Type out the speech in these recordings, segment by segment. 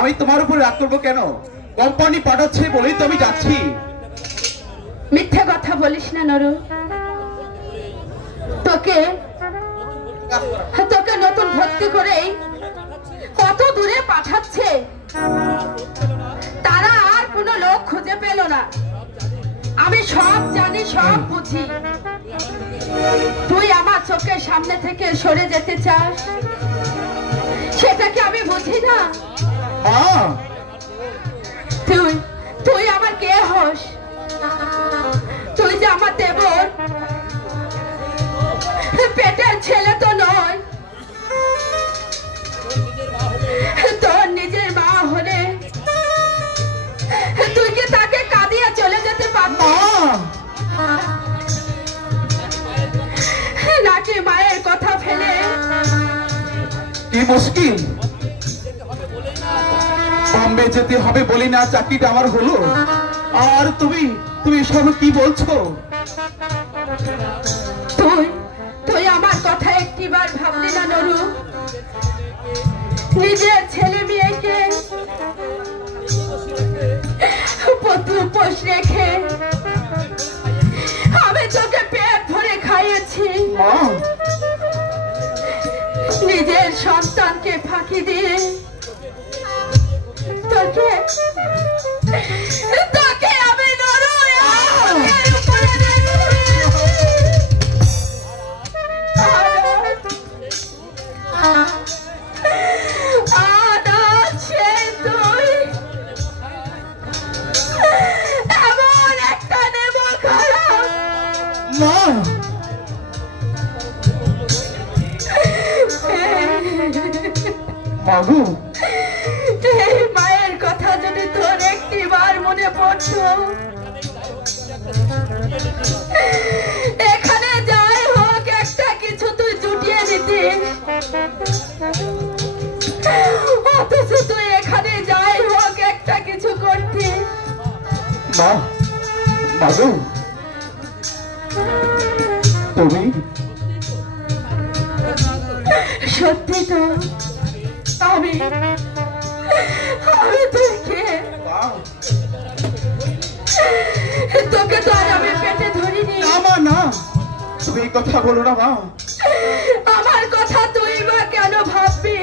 আমি তোমার উপর রাগ করব কেন? কোম্পানি পাঠাচ্ছে বলেই তো আমি যাচ্ছি। মিথ্যা কথা বলিস না নরু। তোকে নতুন ভর্তি করেই কত দূরে পাঠাচ্ছে, তারা আর কোনো লোক খুঁজে পেল না। আমি সব জানি, সব বুঝি। তুই আমার চোখের সামনে থেকে সরে যেতে চাস, সেটা কি আমি বুঝি না? তুই আমার কে হস? তুই যে আমার দেবর, পেটের ছেলে তো নয়। তোর নিজের মা হলে তুই কি তাকে কাঁদিয়ে চলে যেতে পারবি নাকি মায়ের কথা ফেলে? কি মুশকিল, বম্বে যেতে হবে বলি না চাকরিটা আমার হলো, আর তুমি সব কি বলছো? তুই আমার কথা একটিবার ভাবলি না নরু? নিজের ছেলে মেয়েকে উপোস রেখে আমি তোকে পেট ভরে খাইয়েছি, নিজের সন্তানকে ফাঁকি দিয়ে তোকে আমি নরু এমন একটা নেব খারাপ মাগু। মায়ের কথা যদি তোর একটিবার মনে পড়তো, এখানে যাই হোক একটা কিছু তুই জুটিয়ে দিতি, অথচ তুই এখানে যাই হোক একটা কিছু করতি। মাগু, তুমি সত্যি তো? আমি তোকে তো আর আমি পেটে ধরিনি। না, তুমি কথা বলো না মা। আমার কথা তুই বা কেন ভাববি?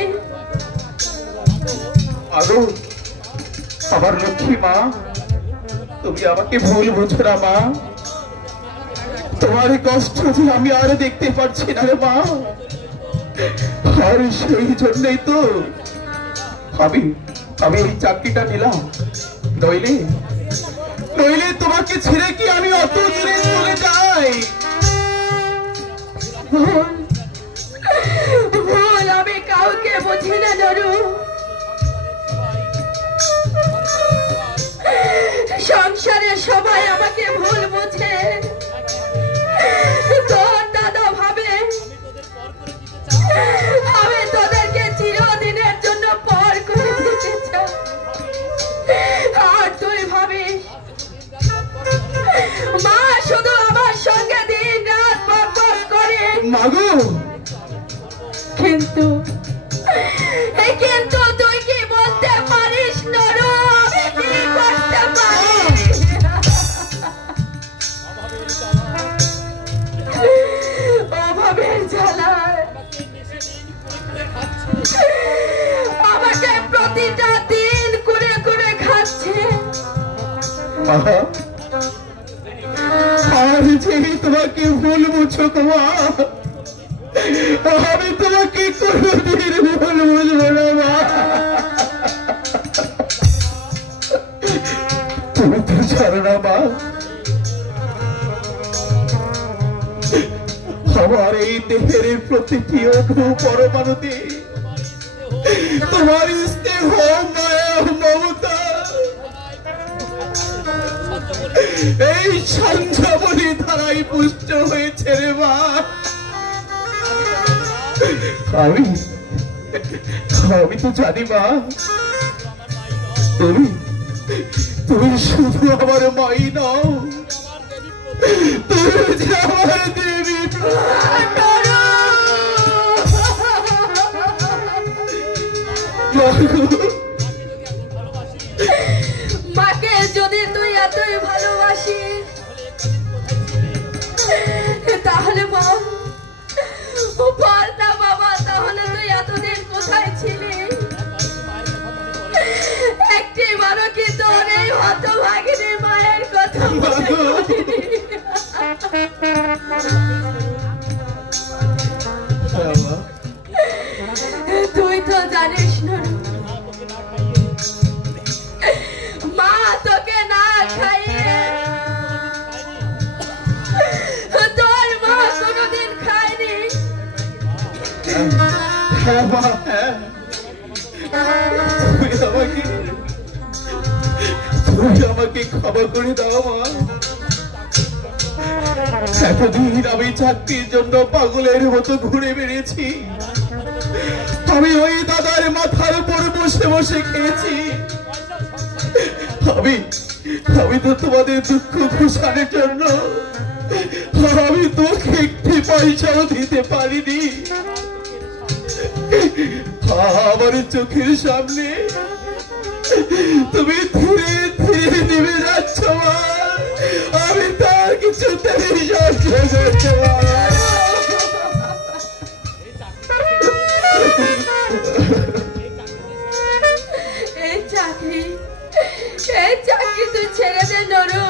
আরো আমার লক্ষ্মী মা, তুমি আমাকে ভুল বুঝো না মা। তোমার কষ্ট যে আমি আর দেখতে পারছি না রে মা, আর সেই জন্যই তো আমি এই চাকরিটা নিলাম। নইলে তোমাকে ছেড়ে কি আমি অত দূরে চলে যাই? ভুল আমি কাউকে বুঝি না নরু। সংসারে সবাই আমাকে ভুল বুঝে। তোর দাদা ভাবে আমি তোদেরকে চিরদিনের জন্য পর করে দিতে চাই, আর তুই ভাবিস মা শুধু আমার সঙ্গে দিন রাত বকবক করে। মাগো, কিন্তু তুই কি বলতে পারিস নরু? আমি কি করতে পারি? অভাবের জ্বালায় আমাকে প্রতিটা দিন করে করে খাচ্ছে। আর যে তোমাকে ভুল বুঝো মা, আমি তোমাকে কোনোদিন ভুল বুঝবো না মা। তুমি তো জানো না মা, আমার এই দেহের প্রতিটি অণু পরমাণুতে তোমার স্নেহ মায়া মমতা এই সঞ্জীবনী ধারায় পুষ্ট হয়েছে রে মা। আমি তো জানি মা, তুমি শুধু আমার মাই নও, তুমি যে আমার দেবী। মাকে যদি তুই এতই ভালোবাসিস তাহলে বল না বাবা, তাহলে তুই এতদিন কোথায় ছিলি? একটি বারো কি তোর এই হতভাগিনী মায়ের কথা তুই তো জানিস না মা তোকে না খাইয়ে তোর মা কোনোদিন খায়নি। তুমি আমাকে ক্ষমা করে দাও মা। এতদিন আমি চাকরির জন্য পাগলের মতো ঘুরে বেড়েছি, আমি ওই দাদার মাথার উপর বসে বসে খেয়েছি। আমি তো তোমাদের দুঃখ ঘোষানোর জন্য আমি তোকে একটি পয়সাও দিতে পারিনি। আমার চোখের সামনে তুমি ধীরে ধীরে নেমে যাচ্ছ মা, আমি তার কিছুতেই সহ্য করতে পারি। এই চাকরি তুই ছেড়ে দে নরু।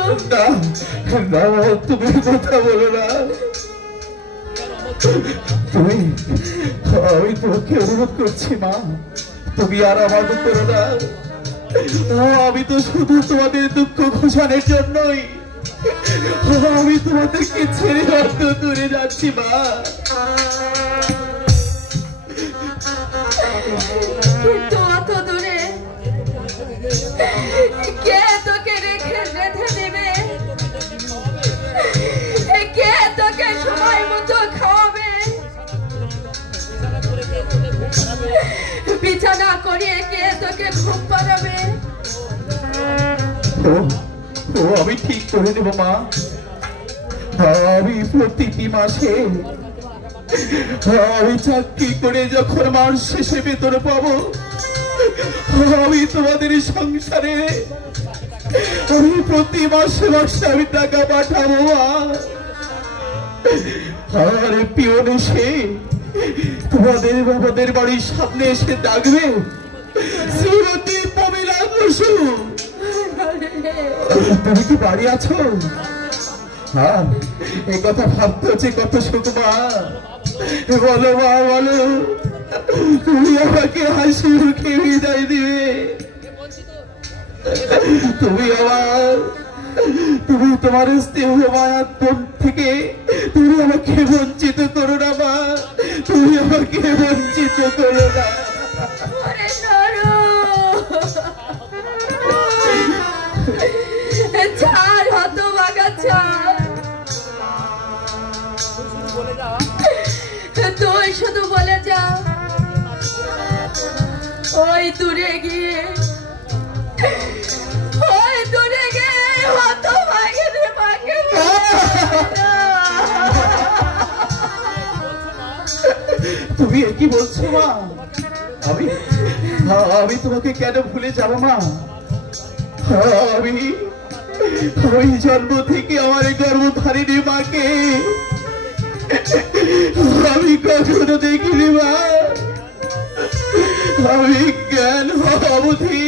না তুমি কথা বলো না, আমি তোমাকে অনুরোধ করছি মা, তুমি আর আমাদের করো না। আমি তো শুধু তোমাদের দুঃখ ঘোষানোর জন্যই আমি তোমাদেরকে ছেড়ে অত দূরে যাচ্ছি মা। কিন্তু অত দূরে কে তোকে রেখে দেবে? কে তোকে সময় মতো খাওয়াবে? বিছানা করিয়ে কে তোকে ঘুম পাড়াবে? আমি ঠিক করে দেবো মা। আমি প্রতিটি মাসে আমি চাকরি করে যখন মাস শেষে বেতন পাবো, আমি তোমাদের সংসারে আমি প্রতি মাসে আমি টাকা পাঠাবো। আর পিয়ন এসে তোমাদের বাড়ির সামনে এসে ডাকবে, শ্রীমতী প্রমীলা বসু, তুমি কি বাড়ি আছো? হ্যাঁ, এই কথা ভাবতে হচ্ছে কত সুখ মা। বলো মা, বলো তুমি আমাকে হাসি মুখে বিদায় দিবে। তুমি তোমার স্নেহ মায়ার থেকে তুমি আমাকে বঞ্চিত করো না মা, তুমি আমাকে বঞ্চিত করো না। ছাড় হতভাগা, ছাড়। তুই শুধু বলে যা, ওই দূরে গিয়ে হতভাগিনী মাকে তুমি কি বলছো মা? আমি তোমাকে কেন ভুলে যাব মা? আমি জন্ম থেকে আমার গর্ভধারিণী মাকে আমি কখনো দেখিনি মা। আমি জ্ঞান অবধি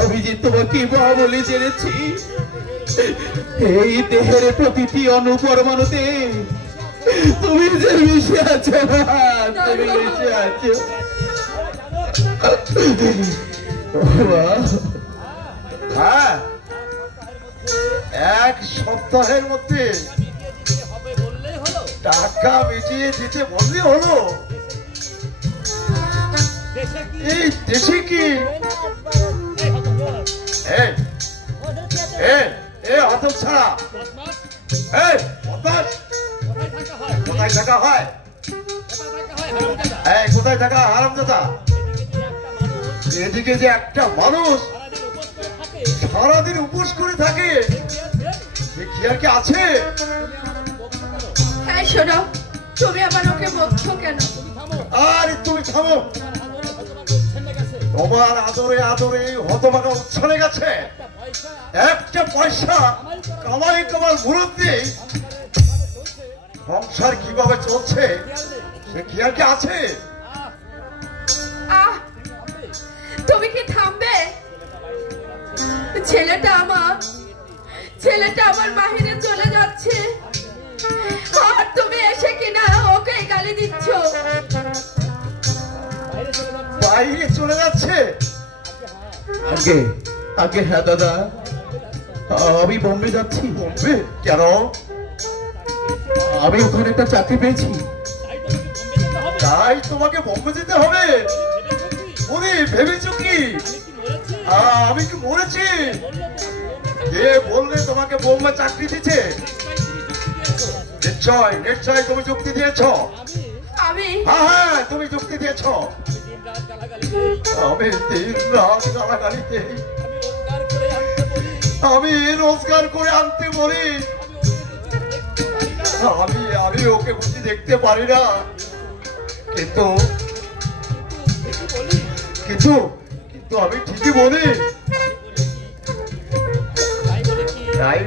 আমি যে তোমাকে মা বলে জেনেছি, এই দেহের প্রতিটি অনুপরমাণুতে তুমি যে মিশে আছো মা, তুমি মিশে আছো। হ্যাঁ, এক সপ্তাহের মধ্যে টাকা মিটিয়ে দিতে বললে হলো। এই দেশে কি এই এই এই হতম ছাড়া এই বদমাস কোথায় থাকা হয় এই কোথায় থাকা হারামজাদা এদিকে যে একটা মানুষ সারাদিন উপোস করে থাকে সে কি আর কি আছে হ্যাঁ শোনো, তুমি আবার ওকে বকছো কেন? আরে তুমি থামো তোমার আদরে আদরে হতভাগা উচ্ছনে গেছে একটা পয়সা কামাই কামার মুরব্বী সংসার কিভাবে চলছে সে কি আর কি আছে আহ, তুমি কি থামবে? ছেলেটা আমার বাহিরে চলে যাচ্ছে আর তুমি এসে কিনা ওকে গালি দিচ্ছ। বাইরে চলে যাচ্ছে আগে আগে হ্যাঁ দাদা, আমি বোম্বে যাচ্ছি। বলবে কেন আমি ওখানে একটা চাকরি পেয়েছি। তাই তোমাকে বোম্বে যেতে হবে উনি ভেবেছো কি আমি কি মরেছি কে বললে তোমাকে বোম্বে চাকরি দিচ্ছে নিশ্চয় নিশ্চয় তুমি যুক্তি দিয়েছ আমি হ্যাঁ তুমি যুক্তি দিয়েছ আমি দিন রাত গালাগালিতে আমি রোজগার করে আনতে বলি আমি ওকে বুঝি দেখতে পারি না কিন্তু কিন্তু কিন্তু আমি ঠিকই বলি তাই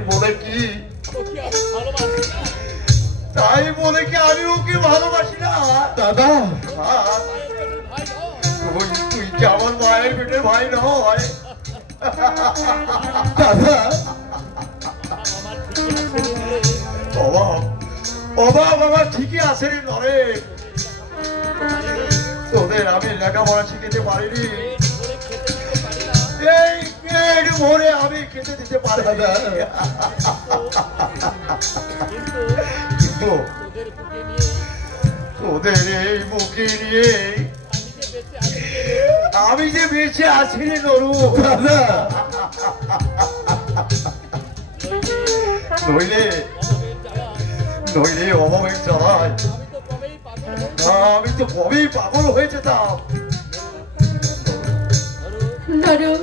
বলে কি আমি ওকে ভালোবাসি না দাদা তুই কি আমার মায়ের পেটের ভাই নয় দাদা, বাবা ঠিকই আছে রে নরে তোদের আমি লেখাপড়া শিখেতে পারিনি এই পেট ভরে আমি খেতে দিতে পারি না কিন্তু তোদের এই মুখে নিয়ে আমি যে বেঁচে আছি রে নরু দাদা নইলে অভাবের জ্বালায় আমি তো কবেই পাগল হয়ে যেতাম নরু,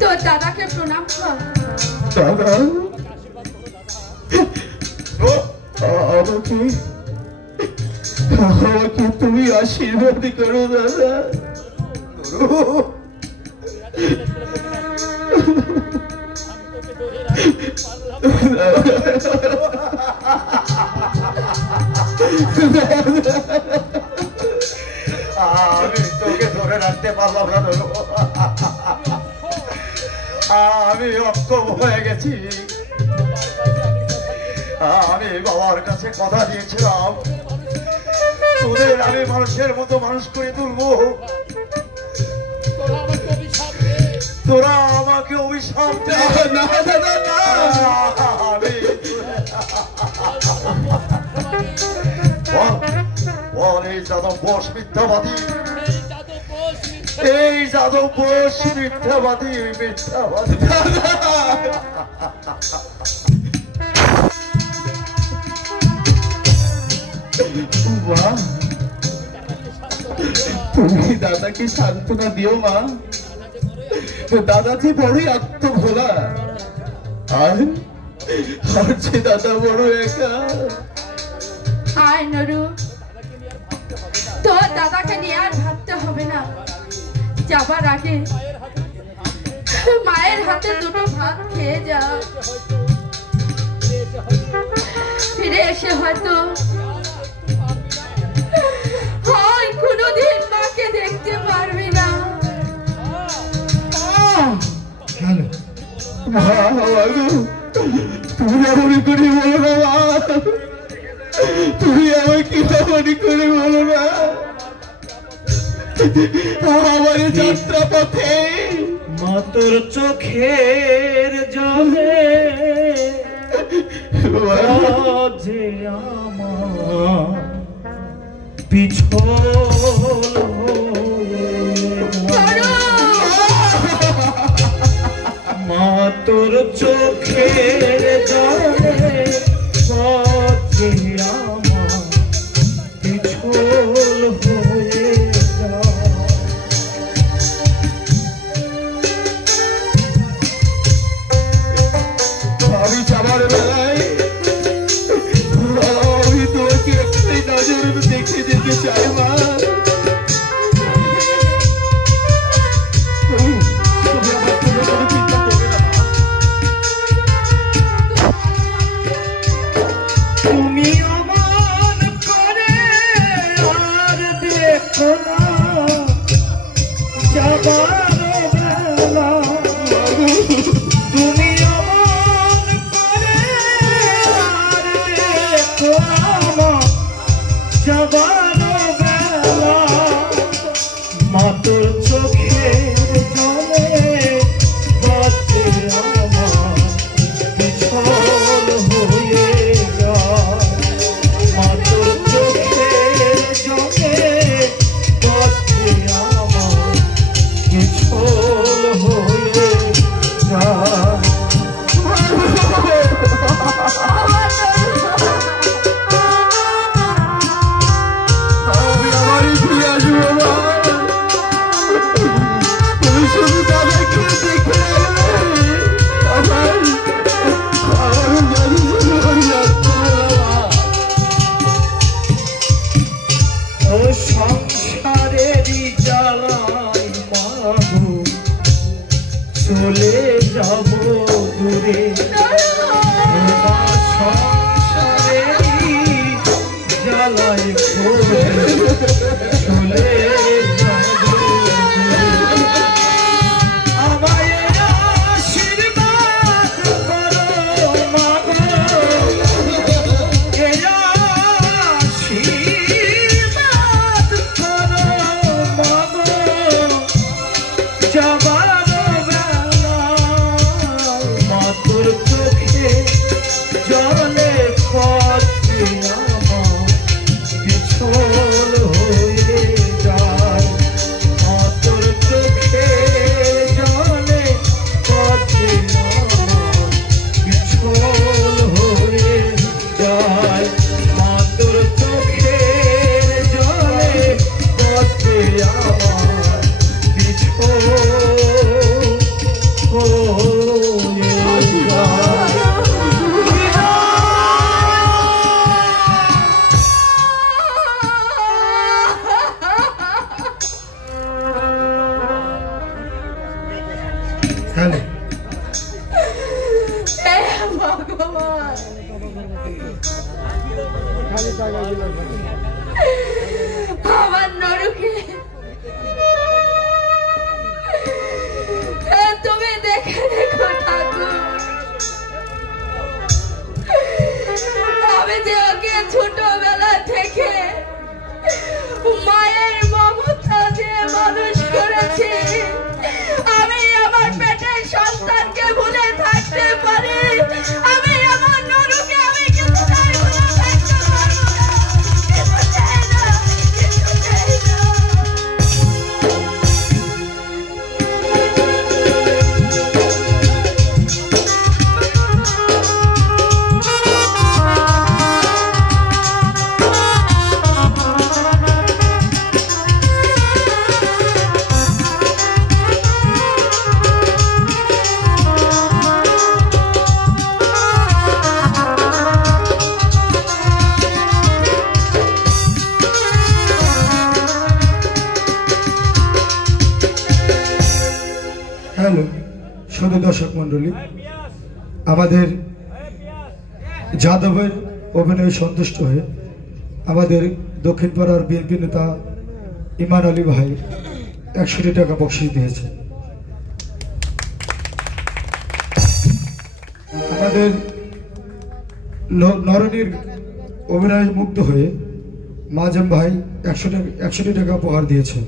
তোর দাদাকে প্রণাম কর। দাদা তো আমাকে আমাকে তুমি আশীর্বাদ করো দাদা। নরু, আমি তোকে ধরে রাখতে পারলাম না নরু আমি অক্ষম হয়ে গেছি আমি বাবার কাছে কথা দিয়েছিলাম তোদের আমি মানুষের মতো মানুষ করে তুলবো তোরা আমাকে অভিশাপ দে না দাদা না, আমি বল এই যাদব বোস মিথ্যাবাদী এই যাদব বোস মিথ্যাবাদী মা তুমি দাদাকে সান্ত্বনা দিও মা, দাদা যে বড়ই আত্মভোলা আর যে দাদা বড় একা। আয় নরু, তোর দাদাকে নিয়ে আর ভাবতে হবে না। যাবার আগে মায়ের হাতে দুটো ভাত খেয়ে যা, ফিরে এসে হয়তো কোনোদিন মাকে দেখতে পারবি না। তুমি এমনই করে বলো না মা, তুমি আমাকে এমনই করে বলো না। আমার যাত্রা পথে মাতর চোখের জলে যে আমার পিছল মা তুমি আমার জন্য কোনো চিন্তা করবে না মা। তুমি অমন করে আর দেখো না যাবার বেলা, তুমি অমন করে আর দেখো না যাবার বেলা, মাতর চোখে জলে বাঁচে আমার পিছল হয়ে যায়, মাতর চোখে জলে বাঁচে আমার পিছল হয়ে যায়। আমি আমারই ফিরে আসবো মা। তুমি শুধু দাদাকে দেখে আমার জানি শুরু হয়ে যাচ্ছে মা। ও সংসারেরই জ্বালায় মাগো চলে যাব দূরে, মা সংসারেরই জ্বালায় করে চলে যাব দূরে। আমায় আশীর্বাদ করো মাগো, এ আশীর্বাদ করো মাগো, যাবার বেলা মাতর চোখে জলে পথে আমার পিছল হয়ে যায়, মাতর চোখে জলে পথে আমার পিছল হয়ে যায়, মাতর চোখে জলে পথে আমার পিছল হয়ে যায়। হ্যালো, হে ভগবান, আমার নরকে তুমি দেখে রেখো ঠাকুর। আমি যে ওকে ছোটবেলা থেকে মায়ের মমতা দিয়ে মানুষ করেছি, আমি আমার পেটের সন্তানকে ভুলে থাকতে পারি? আমি আমার নরকে আমি কিছুতেই ভুলে থাকতে পারবো না, কিছুতেই না, কিছুতেই না। হ্যালো শুধু দর্শক মন্ডলী, আমাদের যাদবের অভিনয়ে সন্তুষ্ট হয়ে আমাদের দক্ষিণ পাড়ার বিএনপি নেতা ইমান আলী ভাই 100 টাকা বকশিশ দিয়েছে। আমাদের নরনীর অভিনয়ে মুগ্ধ হয়ে মাজেম ভাই 100 টাকা উপহার দিয়েছে।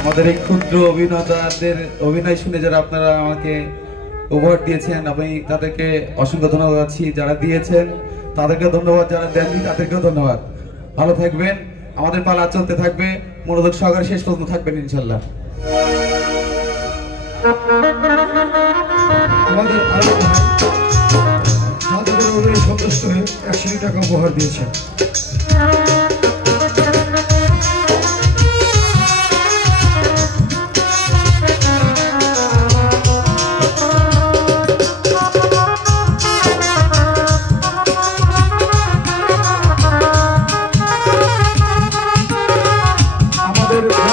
আমাদের এই ক্ষুদ্র অভিনেতাদের অভিনয় শুনে যারা আপনারা আমাকে উপহার দিয়েছেন, আমি তাদেরকে অসংখ্য ধন্যবাদ জানাচ্ছি। যারা দিয়েছেন তাদেরকে ধন্যবাদ, যারা দেননি তাদেরকেও ধন্যবাদ। ভালো থাকবেন, আমাদের পালা চলতে থাকবে, মনোযোগ সহকারে শেষ পর্যন্ত থাকবেন ইনশাল্লাহ। আমাদের আরো ভাই যাদবের অভিনয়ে সন্তুষ্ট হয়ে 100 টাকা উপহার দিয়েছেন।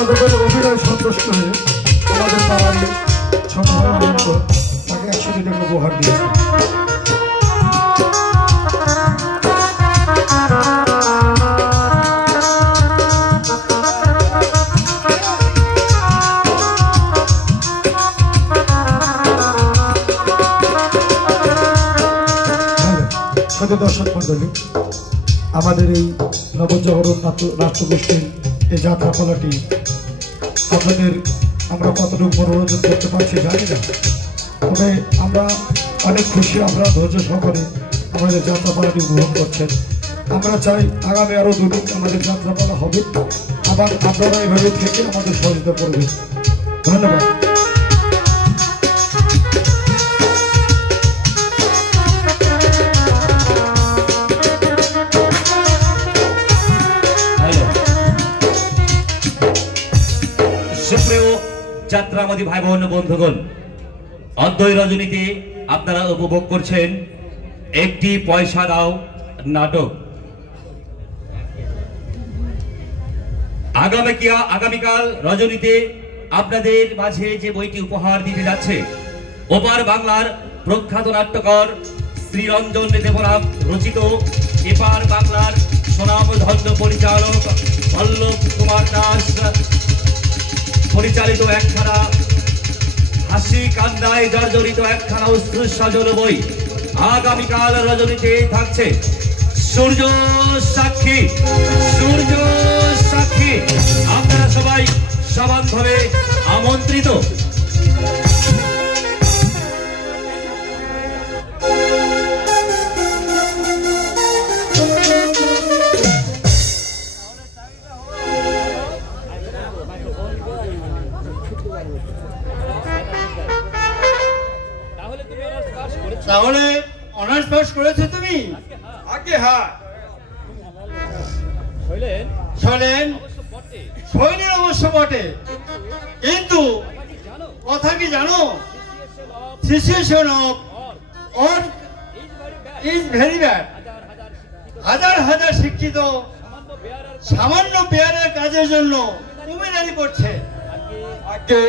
আমাদের অভিনয় সন্তুষ্ট হয়ে আমাদের পাড়ার ছোট ভাই অনন্ত তাকে 100 টাকা উপহার দিয়েছে। দর্শক মন্ডলী, আমাদের এই নবজাগরণ নাট্যগোষ্ঠীর এই যাত্রাপালাটি আমরা কতটুকু মনোরঞ্জন করতে পারছি জানি না, তবে আমরা অনেক খুশি। আমরা ধৈর্য সহকারে আমাদের যাত্রাপালাটি উপভোগ করছেন। আমরা চাই আগামী আরও দুদিন আমাদের যাত্রাপালা হবে, আবার আপনারা এভাবে থেকে আমাদের সহযোগিতা করবেন। ধন্যবাদ। সুপ্রিয় যাত্রাবাদী ভাই বোন বন্ধুগণ, অদ্বৈ রজনীতে আপনারা উপভোগ করছেন একটি পয়সা দাও নাটক। আগামীকাল রজনীতে আপনাদের মাঝে যে বইটি উপহার দিতে যাচ্ছে, ওপার বাংলার প্রখ্যাত নাট্যকার শ্রীরঞ্জন দেবনাথ রচিত, এপার বাংলার স্বনামধন্য পরিচালক পল্লব কুমার দাস পরিচালিত একখানা হাসি কান্নায় জর্জরিত একখানা অশ্রুসজল বই আগামীকাল রজনীতে থাকছে। সূর্য সাক্ষী, সূর্য সাক্ষী, আপনারা সবাই সমানভাবে আমন্ত্রিত। তাহলে অনার্স পাস করেছো তুমি? আগে হ্যাঁ, শৈলেন অবশ্য বটে, কিন্তু কথা কি জানো, situation of or is very bad. হাজার হাজার শিক্ষিত সামান্য বেয়ারের কাজের জন্য কুমিরানি করছে। আগে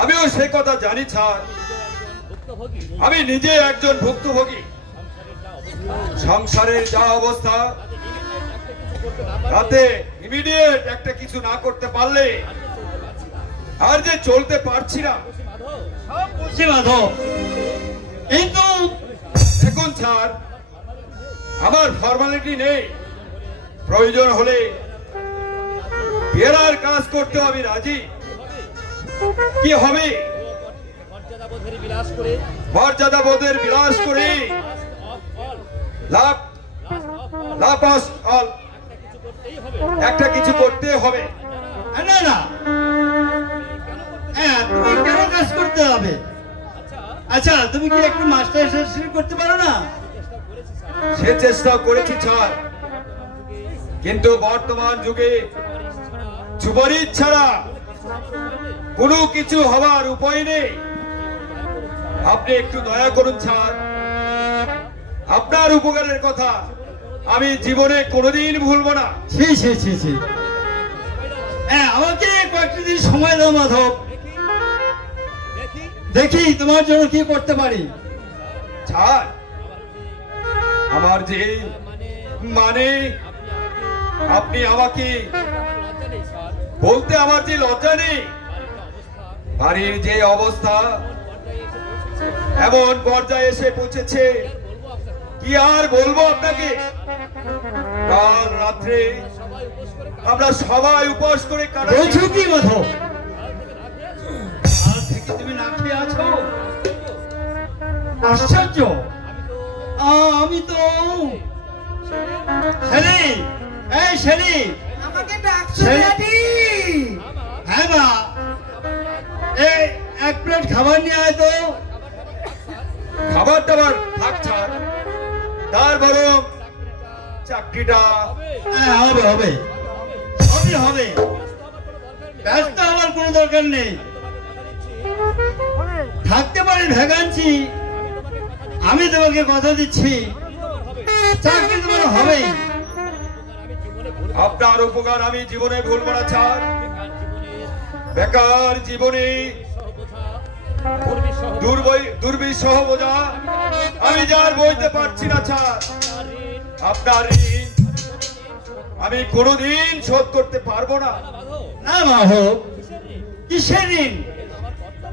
আমিও সে কথা জানি স্যার, আমি নিজে একজন ভুক্তভোগী। সংসারের যা অবস্থা, তাতে ইমিডিয়েট একটা কিছু না করতে পারলে আর যে চলতে পারছি না। সব বুঝছি মাধব, কিন্তু এখন স্যার আমার ফর্মালিটি নেই। প্রয়োজন হলে বেরার কাজ করতে আমি রাজি। কি হবে? মর্যাদা বোধের বিলাস করে একটা কিছু করতে হবে। না না, তুমি কেন কাজ করতে হবে? আচ্ছা, তুমি কি একটু মাস্টার করতে পারো না? সে চেষ্টা করেছি স্যার, কিন্তু বর্তমান যুগে সুপারিশ ছাড়া কোনো কিছু হওয়ার উপায় নেই। আপনি একটু দয়া করুন স্যার, আপনার উপকারের কথা আমি জীবনে কোনোদিন ভুলবো না। আমাকে কয়েকটা দিন সময় দাও মাধব, দেখি তোমার জন্য কি করতে পারি। স্যার, আমার যে মানে আপনি আমাকে বলতে আমার যে লজ্জা নেই। বাড়ির যে অবস্থা এমন পর্যায়ে এসে পৌঁছেছে, কি আর বলবো আপনাকে। কাল রাত্রে আমরা সবাই উপোস করে কাটাচ্ছি। কি মাধব, আজ থেকে তুমি না খেয়ে আছো? আশ্চর্য, আমি তো আমাকে ডাকছো দাদি? হ্যাঁ মা, এই এক প্লেট খাবার নিয়ে আয় তো। খাবার দাবার থাক ছাড়, তার বরং চাকরিটা হবে হবে সবই হবে, ব্যস্ত হওয়ার কোনো দরকার নেই। থাকতে পারি ভ্যাকান্সি, আমি তোমাকে কথা দিচ্ছি চাকরি তোমার হবেই। আপনার উপকার আমি জীবনে ভুলব না স্যার। বেকার জীবনে দুর্বিষহ বোঝা আমি যার বইতে পারছি না স্যার। আপনার ঋণ আমি কোনোদিন শোধ করতে পারবো না। না মাধব, কিসের ঋণ?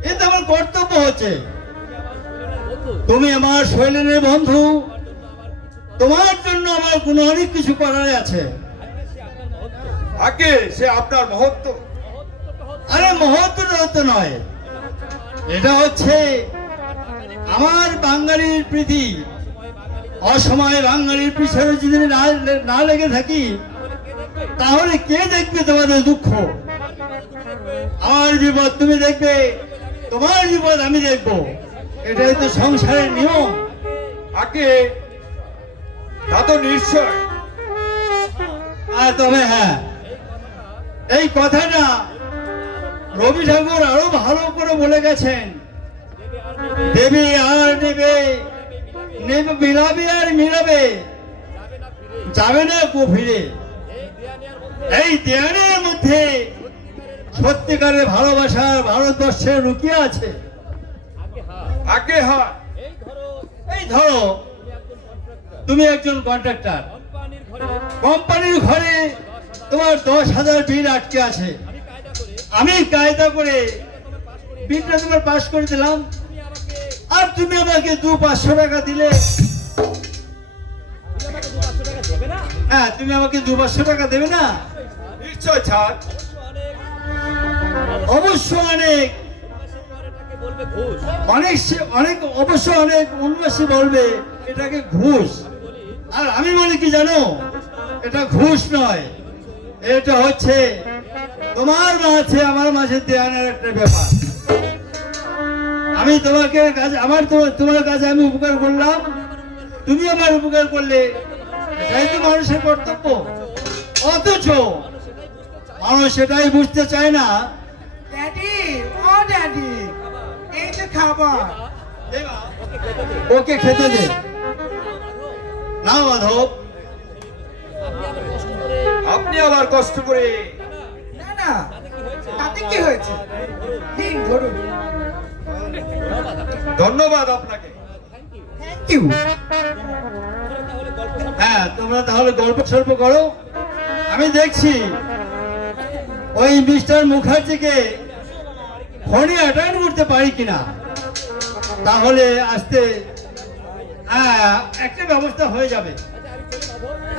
এ তো আমার কর্তব্য হচ্ছে। তুমি আমার শৈলেনের বন্ধু, তোমার জন্য আমার কোনো অনেক কিছু করার আছে। আগে সে আপনার মহত্ব। আরে মহত্বটা তো নয়, এটা হচ্ছে আমার বাঙালির প্রীতি। অসময়ে বাঙালির পিছনে যদি না লেগে থাকি তাহলে কে দেখবে তোমাদের দুঃখ? আমার বিপদ তুমি দেখবে, তোমার বিপদ আমি দেখবো, এটাই তো সংসারের নিয়ম। আগে তা তো নিশ্চয়। আর তবে হ্যাঁ, এই কথাটা রবি ঠাকুর আরো ভালো করে বলে গেছেন, দেবে আর নেবে, নেবে মিলাবে আর মিলাবে, যাবে না কো ফিরে। এই দেয়ালের মধ্যে সত্যিকারের ভালোবাসার ভারতবর্ষে লুকিয়ে আছে। আগে হ্যাঁ, এই ধরো তুমি একজন কন্ট্রাক্টর, কোম্পানির ঘরে তোমার 10,000 বিল আটকে আছে। আমি কায়দা করে বিলটা তোমার পাস করে দিলাম, আর তুমি আমাকে 200-500 টাকা দিলে। হ্যাঁ, তুমি আমাকে 200-500 টাকা দেবে না? নিশ্চয় স্যার। অবশ্য অনেক অবশ্য অনেক উন্মেষী বলবে এটাকে ঘুষ। আর আমি বলি কি জানো, এটা ঘুষ নয়, এটা হচ্ছে তোমার মাঝে আমার মাঝে দেয়ানের একটা ব্যাপার। আমি তোমাকে কাছে তোমার কাছে আমি উপকার করলাম, তুমি আমার উপকার করলে, এটাই তো মানুষের কর্তব্য। অথচ মানুষ সেটাই বুঝতে চায় না। ড্যাডি, ও ড্যাডি, এই যে খাবার। ওকে খেতে দে না মাধব। আপনি আবার কষ্ট করে। না না, তাতে কি হয়েছে? দিন ধরুন। ধন্যবাদ আপনাকে। Thank you. হ্যাঁ, তোমরা তাহলে গল্প সল্প করো। আমি দেখছি ওই মিস্টার মুখার্জিকে ফোনে অ্যাটেন্ড করতে পারি কিনা, তাহলে আসতে হ্যাঁ একটা ব্যবস্থা হয়ে যাবে।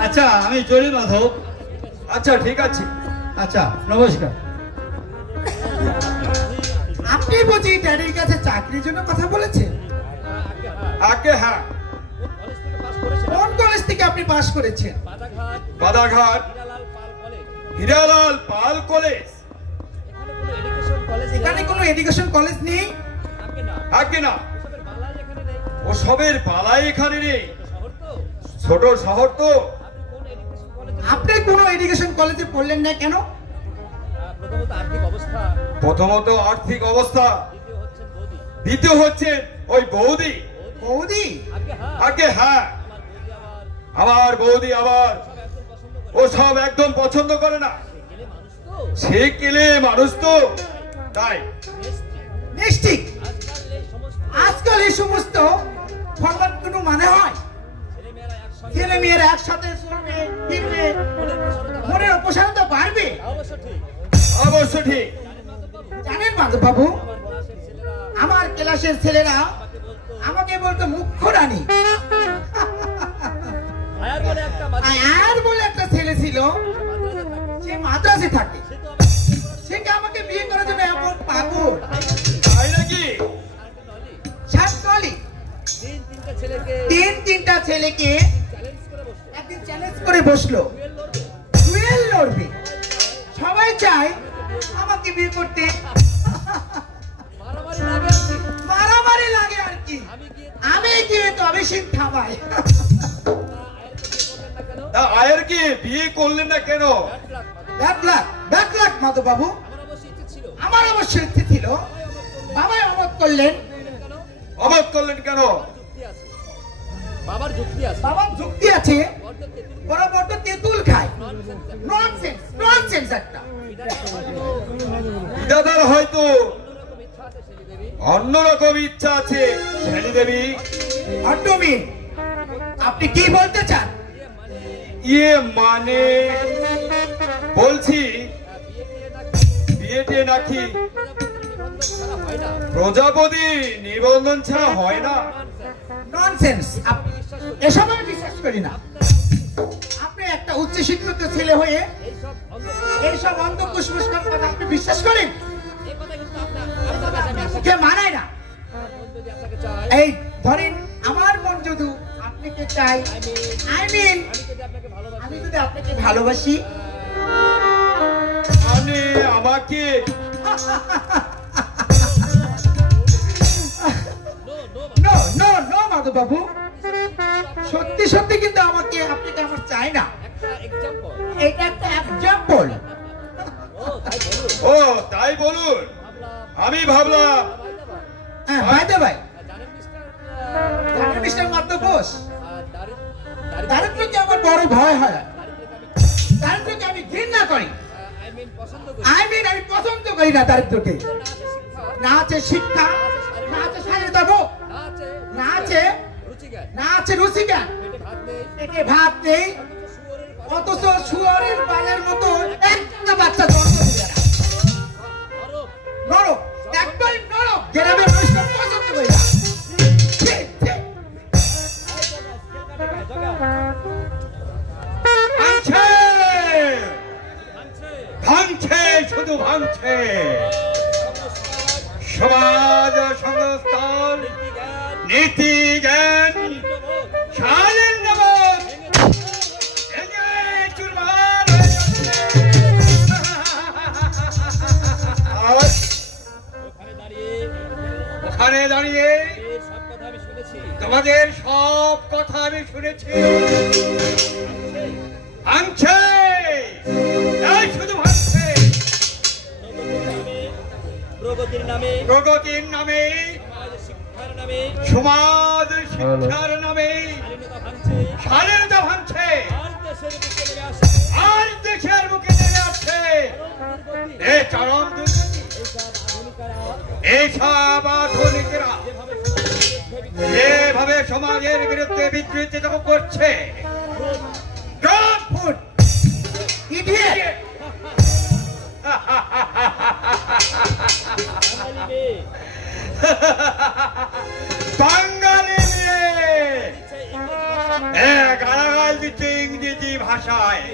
আচ্ছা, আমি চলি মাধব। আচ্ছা ঠিক আছে। আচ্ছা, নমস্কার। আপনি বুঝি ড্যাডির কাছে চাকরির জন্য কথা বলেছেন? আগে হ্যাঁ। কোন কলেজ থেকে আপনি পাশ করেছেন? বাদাঘাট হীরালাল পাল কলেজ। এখানে কোনো এডুকেশন কলেজ নেই? আগে না, ও সবের বালাই এখানে নেই, ছোট শহর তো। আপনি কোনো এডুকেশন কলেজে পড়লেন না কেন? প্রথমত আর্থিক অবস্থা, দ্বিতীয় হচ্ছে ওই বৌদি। বৌদি? আগে হ্যাঁ, আমার বৌদি আবার ও সব একদম পছন্দ করে না। সে কেলে মানুষ তো, তাই। নিশ্চিত আজকাল এই সমস্ত ফরওয়ার্ড কোনো মানে হয়? ছেলে মেয়েরা একসাথে চলবে, ফিরবে, মনের অপসারণতা বাড়বে। অবশ্য ঠিক। জানেন মাধব বাবু, আমার ক্লাসের ছেলেরা আমাকে বলতো মুখ্য রানী। আয়ার বলে একটা ছেলে ছিল, সে মাদ্রাসে থাকে, সে কি আমাকে বিয়ে করার জন্য এমন পাগল। তাই নাকি? সাতকলি তিনটা ছেলেকে একদিন চ্যালেঞ্জ করে বসলো, ডুয়েল লড়বে। সবাই চায় আমাকে বিয়ে করতে, মারামারি লাগে আর কি। আমি গিয়ে তবে সিং থামাই। তা আয়ের কি বিয়ে করলেন না কেন? ব্যাক লাখ মাধব বাবু, আমার অবশ্য ইচ্ছে ছিল, বাবাই অমত করলেন। অবাক করলেন কেন? বাবার যুক্তি আছে, ওরা বড্ড তেঁতুল খায়। ননসেন্স, ননসেন্স একটা। দাদার হয়তো অন্যরকম ইচ্ছা আছে শেলি দেবী। অট্টমিন, আপনি কি বলতে চান? ইয়ে মানে বলছি বিয়েতে নাকি প্রজাপতি নিবন্ধন ছাড়া হয় না। ননসেন্স, এসব আমি বিশ্বাস করি না। আপনি একটা উচ্চ শিক্ষিত ছেলে হয়ে এইসব অন্ধ কুসংস্কার কথা আপনি বিশ্বাস করেন? কে মানায় না। এই ধরেন আমার মন যদি আপনাকে চাই, আই মিন আমি যদি আপনাকে ভালোবাসি, মানে আমাকে নো নো নো মাধব বাবু, সত্যি সত্যি কিন্তু আমাকে আপনাকে আমার চাই না। এটা একটা এক্সাম্পল। ও তাই বলুন। আমি ভাবলাম হ্যাঁ ভাই দে ভাই, জানেন মিস্টার মাধব বোস, দারিদ্রকে আমার বড় ভয় হয়। দারিদ্রকে আমি ঘৃণা করি। আই মিন আমি পছন্দ করি না দারিদ্রকে। না আছে শিক্ষা, না আছে স্বাধীনতা বোধ, না আছে রুচিজ্ঞান, পেটে ভাত নেই, অথচ শুয়োরের বালের মতো একটা বাচ্চা জন্ম দিবে না। নরক, একবারই নরক। গ্রামের মানুষকে পছন্দ করি না। ঠিক, ঠিক। ভাঙছে ভাঙছে শুধু ভাঙছে সমাজ সংস্থান নীতি জ্ঞান স্বাধীন জগৎ ভেঙে চুরমার হয়ে যাচ্ছে। আজ ওখানে দাঁড়িয়ে তোমাদের সব কথা আমি শুনেছি। ভাঙছে, এই শুধু ভাঙছে। প্রগতির নামে সমাজ শিক্ষার নামে স্বাধীনতা ভাঙছে, আর দেশের বুকে নেমে আসছে এই চরম দুর্নীতি। এইসব আধুনিকরা যেভাবে সমাজের বিরুদ্ধে বিদ্রোহিত করছে, বাঙালি নিয়ে গালাগাল দিচ্ছে ইংরেজি ভাষায়।